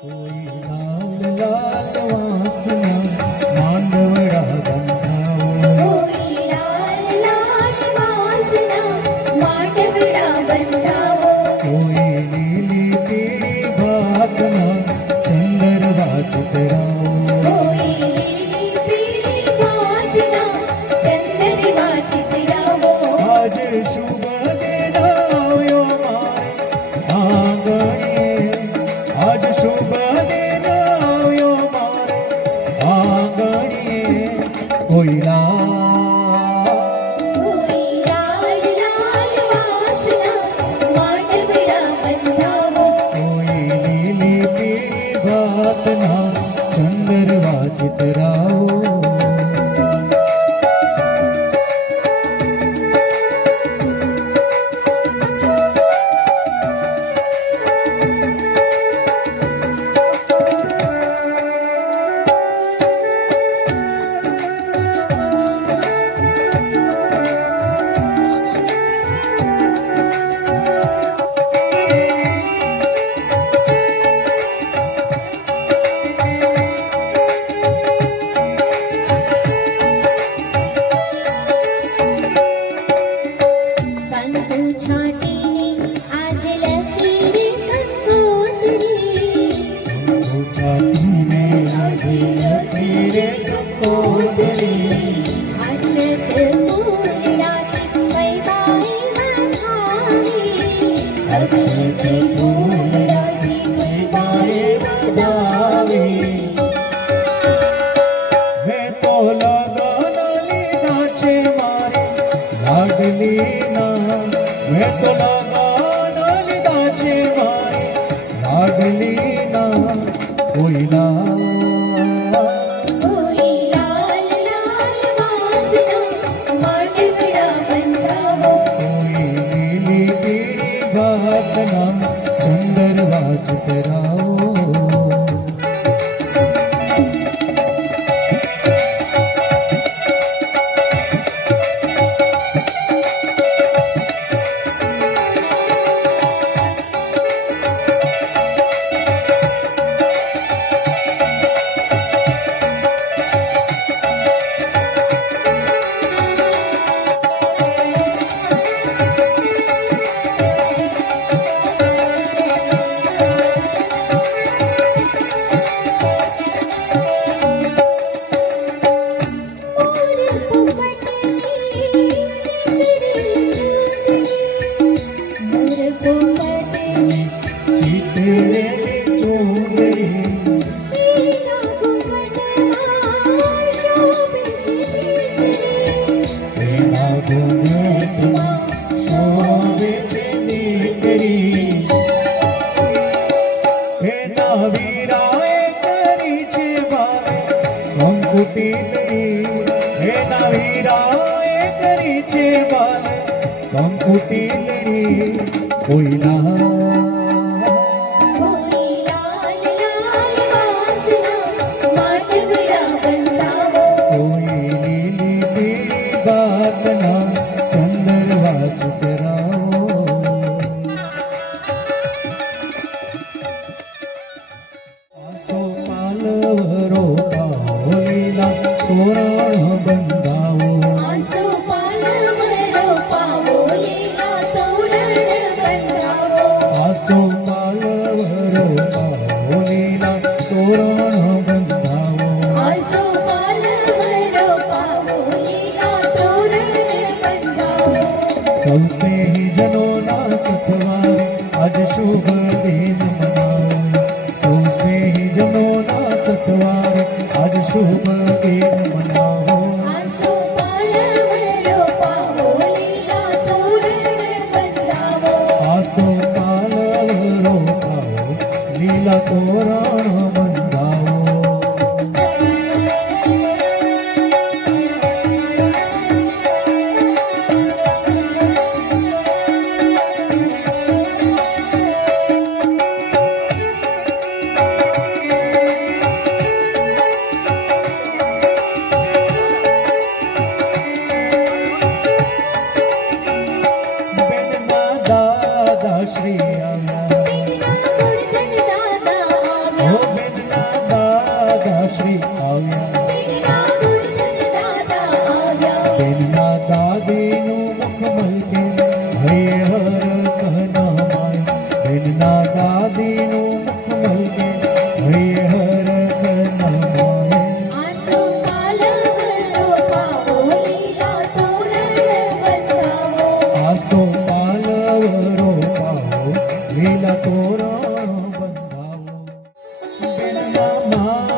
કોઈ લાલ લાલ વાસના માંડવડા બંધાવો, કોઈ લાલ લાલ વાસના માંડવડા બંધાવો, કોઈ લીલી પીળી ભાતના ચંદરવા ચિતરાવો, કોઈ લીલી પીળી ભાતના ચંદરવા ચિતરાવો. આજ શુભ દિન આવ્યો મારે આંગણે, આજ શુભ દિન આવ્યો મારે આંગણે, કોઈ કોઈ લાલ લાલ વાસના માંડવડા બંધાવો, કોઈ લીલી પીળી ભાતના ચંદરવા ચિતરાવો. કંકુ છાંટીને આજ લખી રે કંકોત્રી, છાતીને આજે લખી રે કંકોત્રી, અક્ષત ફૂલડાથી વૈવાહી વધાવી, અક્ષત ફૂલડાથી વૈવાહે વધાવી. મેં તો લગન લીધા છે મારે લાડલીના, મેં તો લગન લીધા છે મારે લાડલીના, કોઈના કોઈ લાલ લાલ વાસના માંડવડા બંધાવો, કોઈ લીલી પીળી ભાતના ચંદરવા ચિતરાવો. મોર પોપટની ચિતરેલી ચૂંદડી પીળા ઘૂંઘટમાં શોભે છે દીકરી, એના ઘૂંઘટમાં શોભે છે દીકરી. એના વીરાએ કરી છે બારે કંકુટીલડી, એના વીરાએ કરી છે બારે કંકુટીલડી, કોઈના કોઈ લાલ લાલ વાસના માંડવડા બંધાવો, કોઈ લીલી પીળી ભાતના ચંદરવા ચિતરાવો. આસો પાલવરો પાઓ લીલા તોરણ બંધાવો, આસો પાલવરો પાવો, લીલા તોરણ બંધાવો, આસો પાલવરો પાઓ લીલા તોરણ બંધાવો. આસો પાલવરો પાવો, લીલા તોરણ બંધાવો. સૌ સ્નેહીજનોના સથવારે આજ શુભ દિન મનાવો, સૌ સ્નેહીજનોના સથવારે આજ શુભ દિન મનાવો. આસો પાલવરો પાવો, લીલા તોરણ બંધાવો, આસો પાલવરો પાઓ લીલા તોરણ બંધાવો.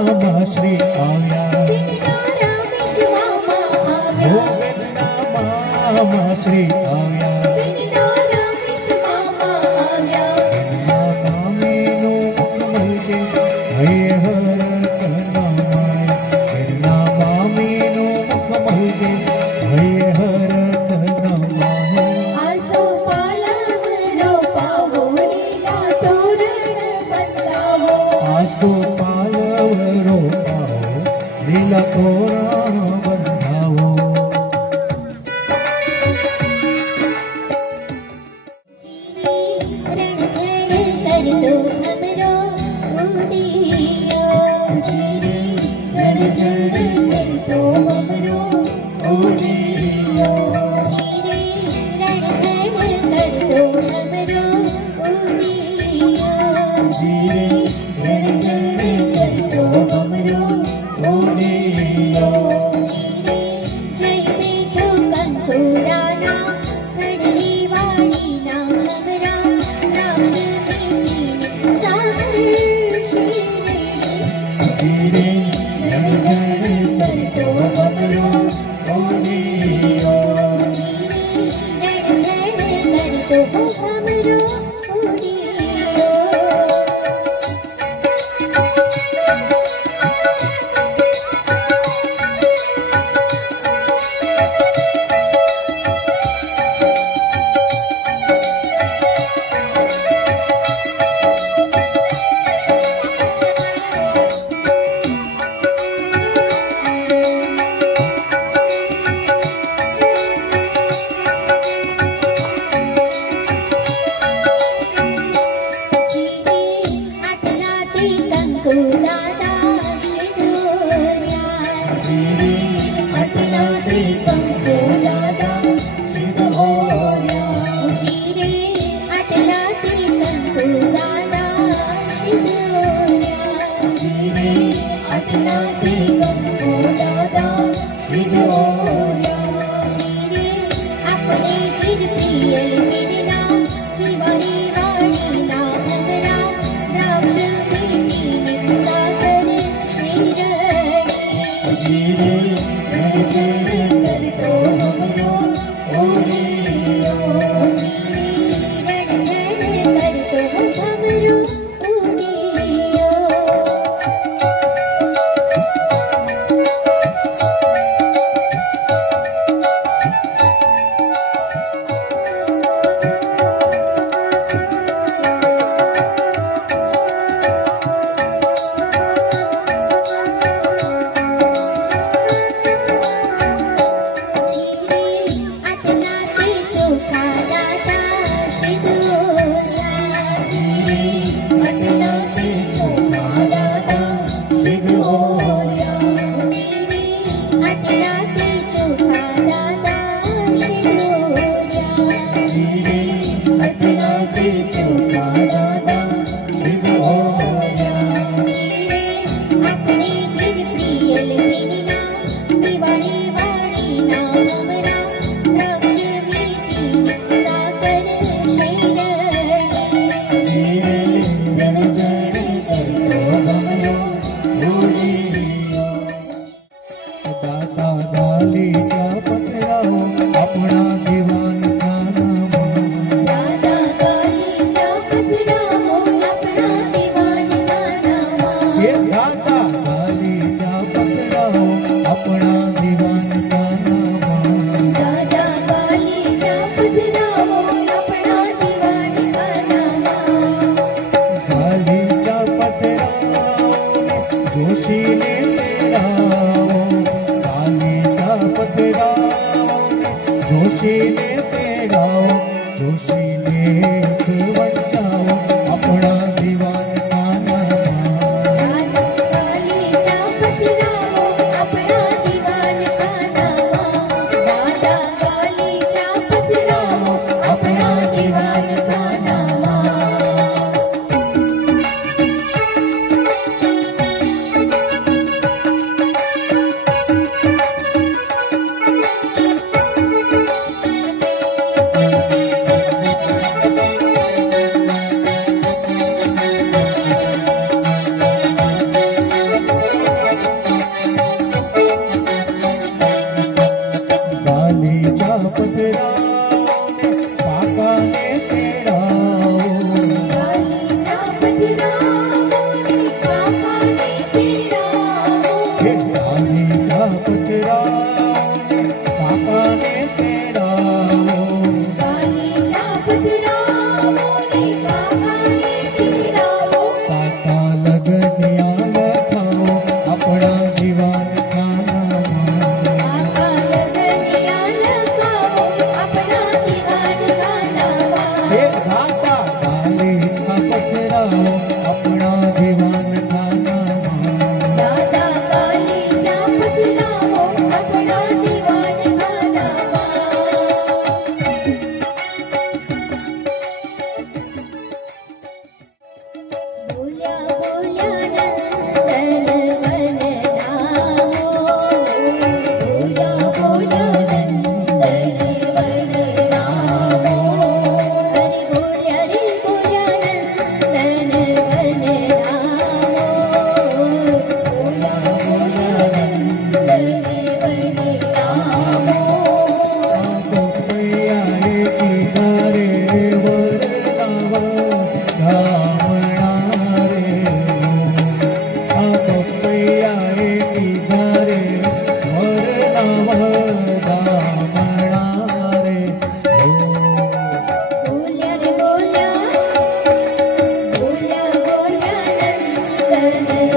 મામા શ્રી આવ્યા વીણના રમેશ મામા આવ્યા ગોવિંદના મામા શ્રી આવ્યા વીણના રમેશ મામા આવ્યા એમના મામીનું મળજે હૈ હરખ નમાય એમના મામીનું મળજે હૈ હરખ નમાય આસો પાલવરો પાવો લીલા તોરણ બંધાવો આસો પાલવરો પાવો લીલા તોરણ બંધાવો રણ કરતો મમરો ઉડિયો જીરે રણ કરતો મમરો ઉડિયો જય બેઠો કંકુરાના ઘડલી વાણીના મમરા રાક્ષસની સાગર જીરે રણ કરતો મમરો ઉડિયો લગનિયા લખાવો આપણા દીવાન ખાનામાં આખા લગનિયા લખાવો આપણા દીવાન ખાનામાં એ ગાતા ગાલીચા પથરાવો આપણા દીવાન ખાનામાં દાદા ગાલીચા પથરાવો આપણા દીવાન ખાનામાં બોલ્યા બોલ્યા નંદન વનરામો બોલ્યા બોલ્યા નંદન વનરામો હરિ બોલ્યા રે બોલ્યા નંદન વનરામો બોલ્યા બોલ્યા નંદન વનરામો ગોપૈયાએ કીધા રે વરનાવા ગામણા રે આ ગોપૈયાએ કીધા રે વરનાવા ગામણા રે બોલ્યા રે બોલ્યા બોલ્યા બોલ્યા નંદન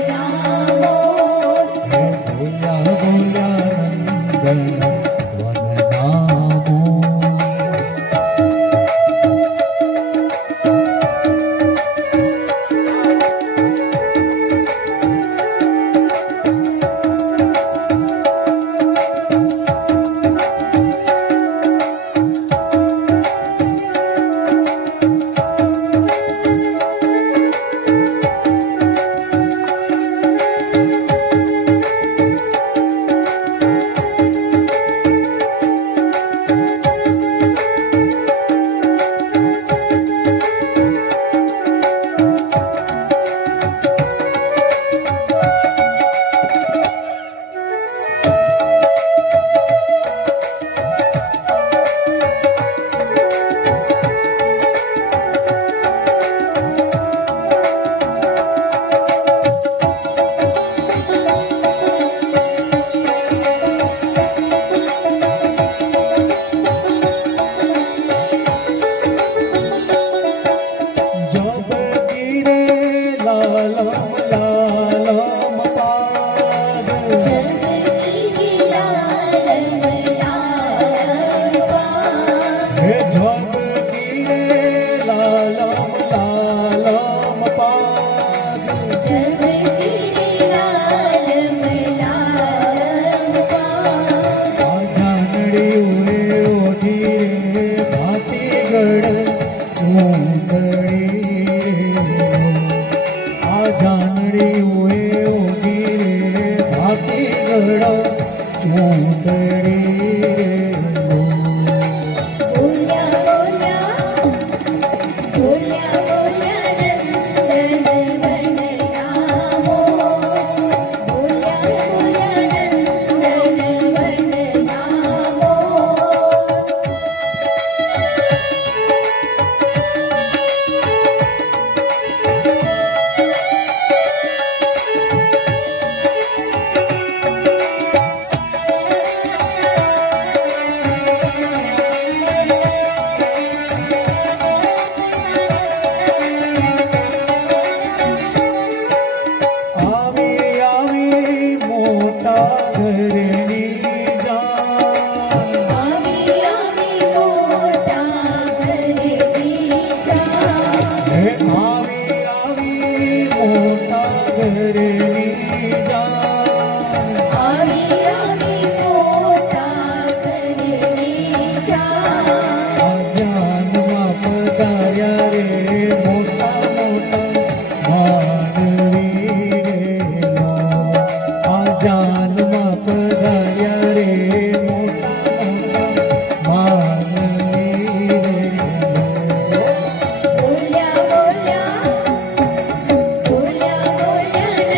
વનરામો બોલ્યા બોલ્યા નંદન વનનામો જબગી રે લાલમ લાલમ પાદ જગતી લાલમ લાલમ પાદ હે જબગી રે લાલમ લાલમ પાદ જગતી લાલમ લાલમ પાદ આ જાનડી ઉરે ઓઢી રે ભાતીગઢ ચૂંદડી આ જાનડી ઉરે ઓઢી રે ભાતીગઢ ચૂંદડી બોલ્યા બોલ્યા બોલ્યા બોલ્યા નંદન વનરામો બોલ્યા બોલ્યા નંદન વનરામો આવી આવી મોટા ઘરની જાન આવી આવી મોટા ઘરેથી જા હે આવી આવી મોટા ઘરની જાન આવી આવી મોટા ઘરેથી જા આ જાનમાં પધાર્યા રે મોટા મોટા માનવી રે આ જાનમાં પધાર્યા રે મોટા મોટા માનવી રે બોલ્યા બોલ્યા બોલ્યા બોલ્યા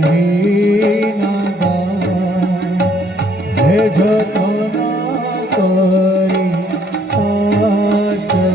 કરી નાદાન હે જતના કરી સાચવજો.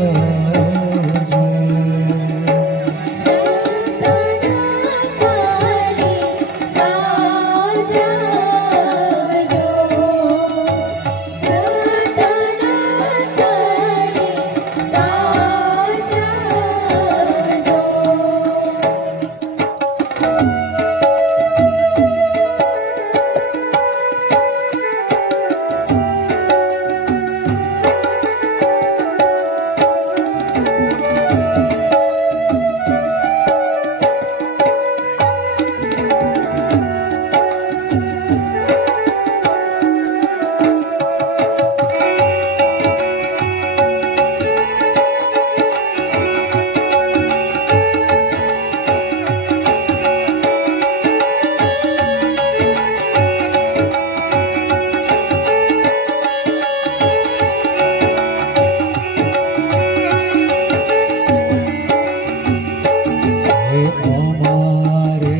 અમારે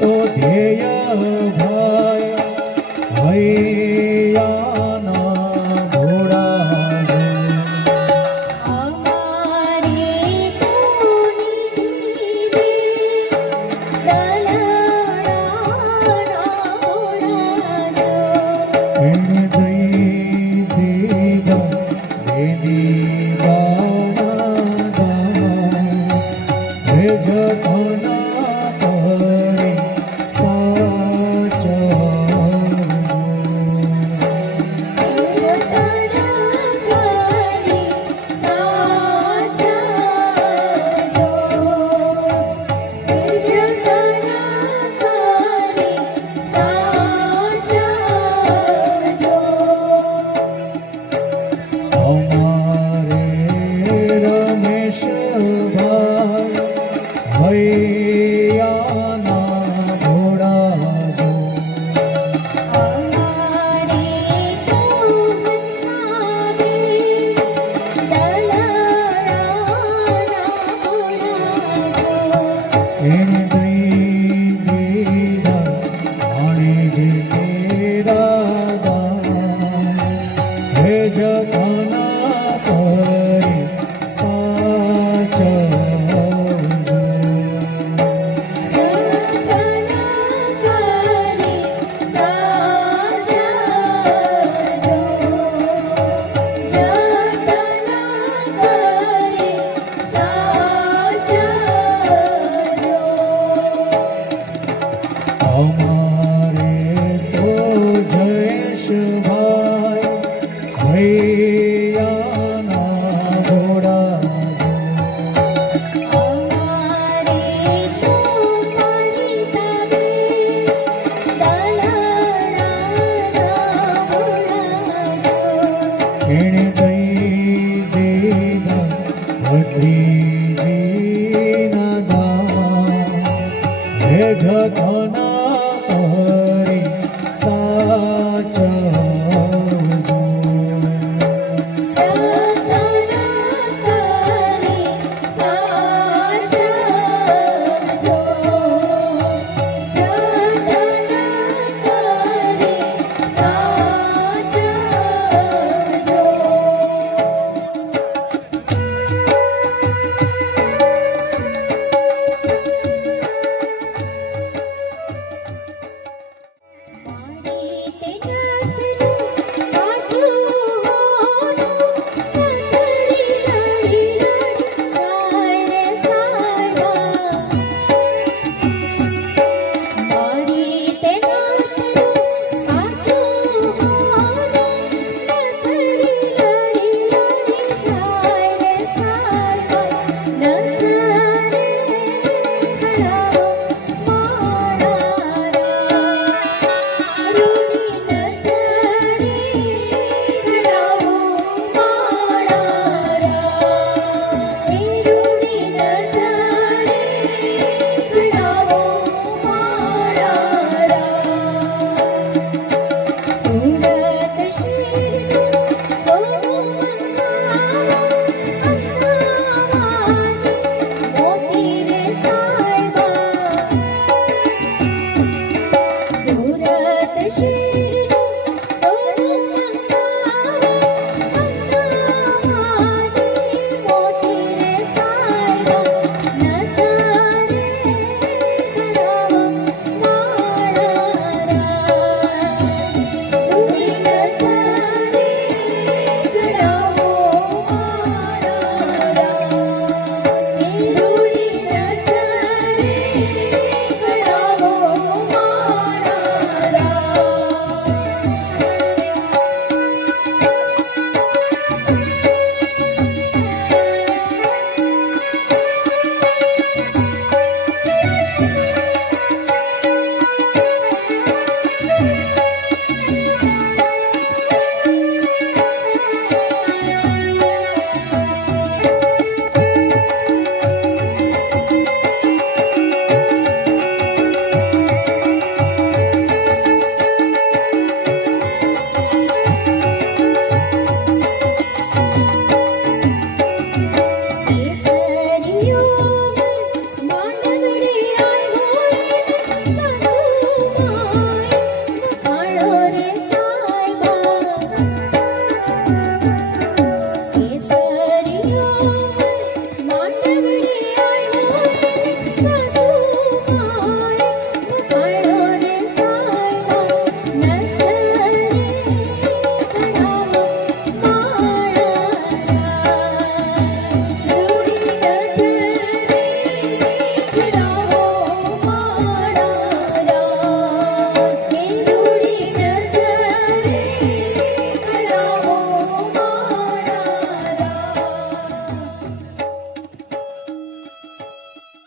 તો ધ્યેય ભાઈ હૈયાના ઘોડા એને દઈ દીધા દેવી બાણા હે જતના કરી સાચવજો. અમારે રમેશભાઈ હૈયાના ઘોડા જો. એને દઈ દીધા પાણી દીધેરા દાન હે જતના કરી સાચવજો. અમારે